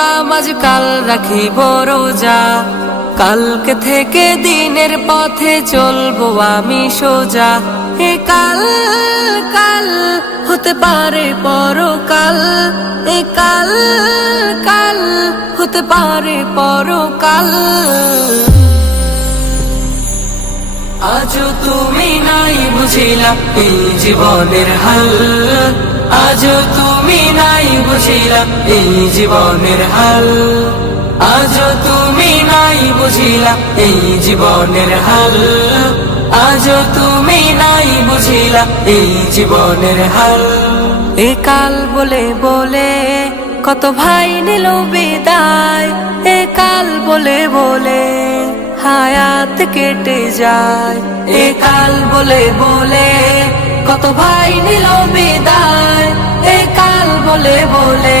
নামাজ, কাল রাখিব রোজা, কালকে থেকে দিনের পথে চলবো আমি সোজা। এ কাল কাল হতে পারে পরকাল, এ কাল কাল হতে পারে পরকাল। আজও তুমি নাই বুঝিলা এই জীবনের হাল, আজও তুমি নাই বুঝিলা এই জীবনের হাল, আজও তুমি নাই বুঝিলা এই জীবনের হাল, আজও তুমি নাই বুঝিলা এই জীবনের হাল। এ কাল বলে বলে কত ভাই নিল বিদায়, এ কাল বলে বলে হায়াত কেটে যায়, এ কাল বলে বলে কত ভাই নিল বিদায়, এ কাল বলে বলে